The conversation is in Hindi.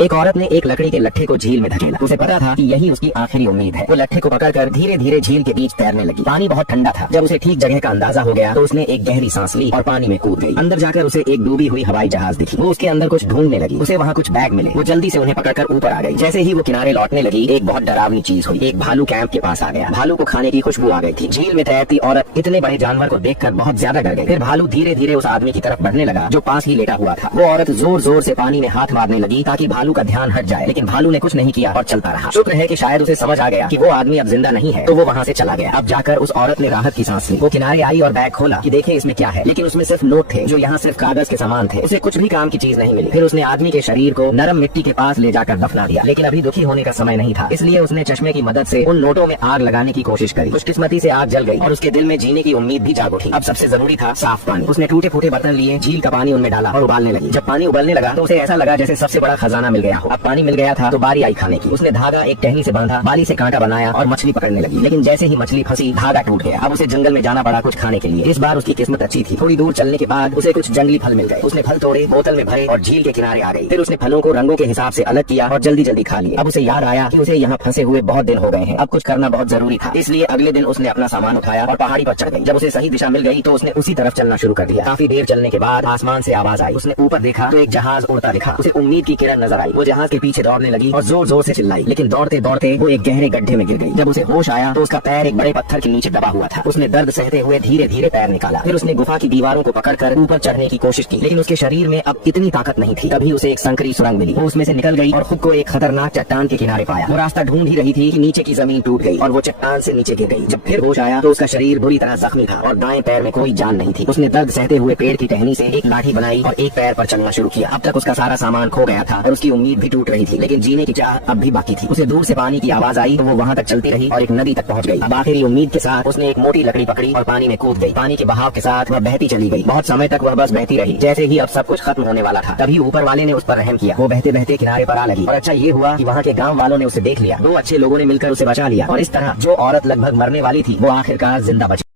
एक औरत ने एक लकड़ी के लट्ठे को झील में धकेला। उसे पता था कि यही उसकी आखिरी उम्मीद है। वो लट्ठे को पकड़कर धीरे धीरे झील के बीच तैरने लगी। पानी बहुत ठंडा था। जब उसे ठीक जगह का अंदाजा हो गया तो उसने एक गहरी सांस ली और पानी में कूद गई। अंदर जाकर उसे एक डूबी हुई हवाई जहाज दिखी। वो उसके अंदर कुछ ढूंढने लगी। उसे वहाँ कुछ बैग मिले। वो जल्दी से उन्हें पकड़कर ऊपर आ गई। जैसे ही वो किनारे लौटने लगी, एक बहुत डरावनी चीज हुई। एक भालू कैंप के पास आ गया। भालू को खाने की खुशबू आ गई थी। झील में तैरती औरत इतने बड़े जानवर को देखकर बहुत ज्यादा डर गई। फिर भालू धीरे धीरे उस आदमी की तरफ बढ़ने लगा जो पास ही लेटा हुआ था। वो औरत जोर जोर से पानी में हाथ मारने लगी ताकि भालू का ध्यान हट जाए, लेकिन भालू ने कुछ नहीं किया और चलता रहा। शुक्र है कि शायद उसे समझ आ गया कि वो आदमी अब जिंदा नहीं है, तो वो वहाँ से चला गया। अब जाकर उस औरत ने राहत की सांस ली। वो किनारे आई और बैग खोला कि देखे इसमें क्या है, लेकिन उसमें सिर्फ नोट थे जो यहाँ सिर्फ कागज के सामान थे। उसे कुछ भी काम की चीज नहीं मिली। फिर उसने आदमी के शरीर को नरम मिट्टी के पास ले जाकर दफना दिया, लेकिन अभी दुखी होने का समय नहीं था, इसलिए उसने चश्मे की मदद से उन नोटों में आग लगाने की कोशिश करी। खुशकिस्मती से आग जल गई और उसके दिल में जीने की उम्मीद भी जाग उठी। अब सबसे जरूरी था साफ पानी। उसने टूटे फूटे बर्तन लिए, झील का पानी उनमें डाला और उबालने लगी। जब पानी उबलने लगा तो उसे ऐसा लगा जैसे सबसे बड़ा खजाना मिल गया हो। अब पानी मिल गया था तो बारी आई खाने की। उसने धागा एक टहनी से बांधा, बाली से कांटा बनाया और मछली पकड़ने लगी, लेकिन जैसे ही मछली फंसी धागा टूट गया। अब उसे जंगल में जाना पड़ा कुछ खाने के लिए। इस बार उसकी किस्मत अच्छी थी। थोड़ी दूर चलने के बाद उसे कुछ जंगली फल मिल गए। उसने फल तोड़े, बोतल में भरे और झील के किनारे आ गई। फिर उसने फलों को रंगों के हिसाब से अलग किया और जल्दी जल्दी खा लिए। अब उसे याद आया कि उसे यहाँ फंसे हुए बहुत दिन हो गए हैं, अब कुछ करना बहुत जरूरी था। इसलिए अगले दिन उसने अपना सामान उठाया और पहाड़ी पर चढ़ गई। जब उसे सही दिशा मिल गई तो उसने उसी तरफ चलना शुरू कर दिया। काफी देर चलने के बाद आसमान से आवाज आई। उसने ऊपर देखा तो एक जहाज उड़ता दिखा। उसे उम्मीद की किरण नजर आई। वो जहाज के पीछे दौड़ने लगी और जोर जोर से चिल्लाई, लेकिन दौड़ते दौड़ते वो एक गहरे गड्ढे में गिर गई। जब उसे होश आया तो उसका पैर एक बड़े पत्थर के नीचे दबा हुआ था। उसने दर्द सहते हुए धीरे धीरे पैर निकाला। फिर उसने गुफा की दीवारों को पकड़कर ऊपर चढ़ने की कोशिश की, लेकिन उसके शरीर में अब इतनी ताकत नहीं थी। तभी उसे एक संकरी सुरंग मिली। वो उसमें से निकल गई और खुद को एक खतरनाक चट्टान के किनारे पाया। वो रास्ता ढूंढ ही रही थी कि नीचे की जमीन टूट गई और वो चट्टान से नीचे गिर गई। जब फिर होश आया तो उसका शरीर बुरी तरह जख्मी था और दाएं पैर में कोई जान नहीं थी। उसने दर्द सहते हुए पेड़ की टहनी से एक लाठी बनाई और एक पैर पर चलना शुरू किया। अब तक उसका सारा सामान खो गया था और उसकी उम्मीद भी टूट रही थी, लेकिन जीने की चाह अब भी बाकी थी। उसे दूर से पानी की आवाज आई तो वो वहाँ तक चलती रही और एक नदी तक पहुँच गई। अब आखिरी उम्मीद के साथ उसने एक मोटी लकड़ी पकड़ी और पानी में कूद गई। पानी के बहाव के साथ वह बहती चली गई। बहुत समय तक वह बस बहती रही, जैसे ही अब सब कुछ खत्म होने वाला था। तभी ऊपर वाले ने उस पर रहम किया। वो बहते बहते किनारे पर आ लगी और अच्छा ये हुआ कि वहाँ के गांव वालों ने उसे देख लिया। दो अच्छे लोगों ने मिलकर उसे बचा लिया और इस तरह जो औरत लगभग मरने वाली थी वो आखिरकार जिंदा बची।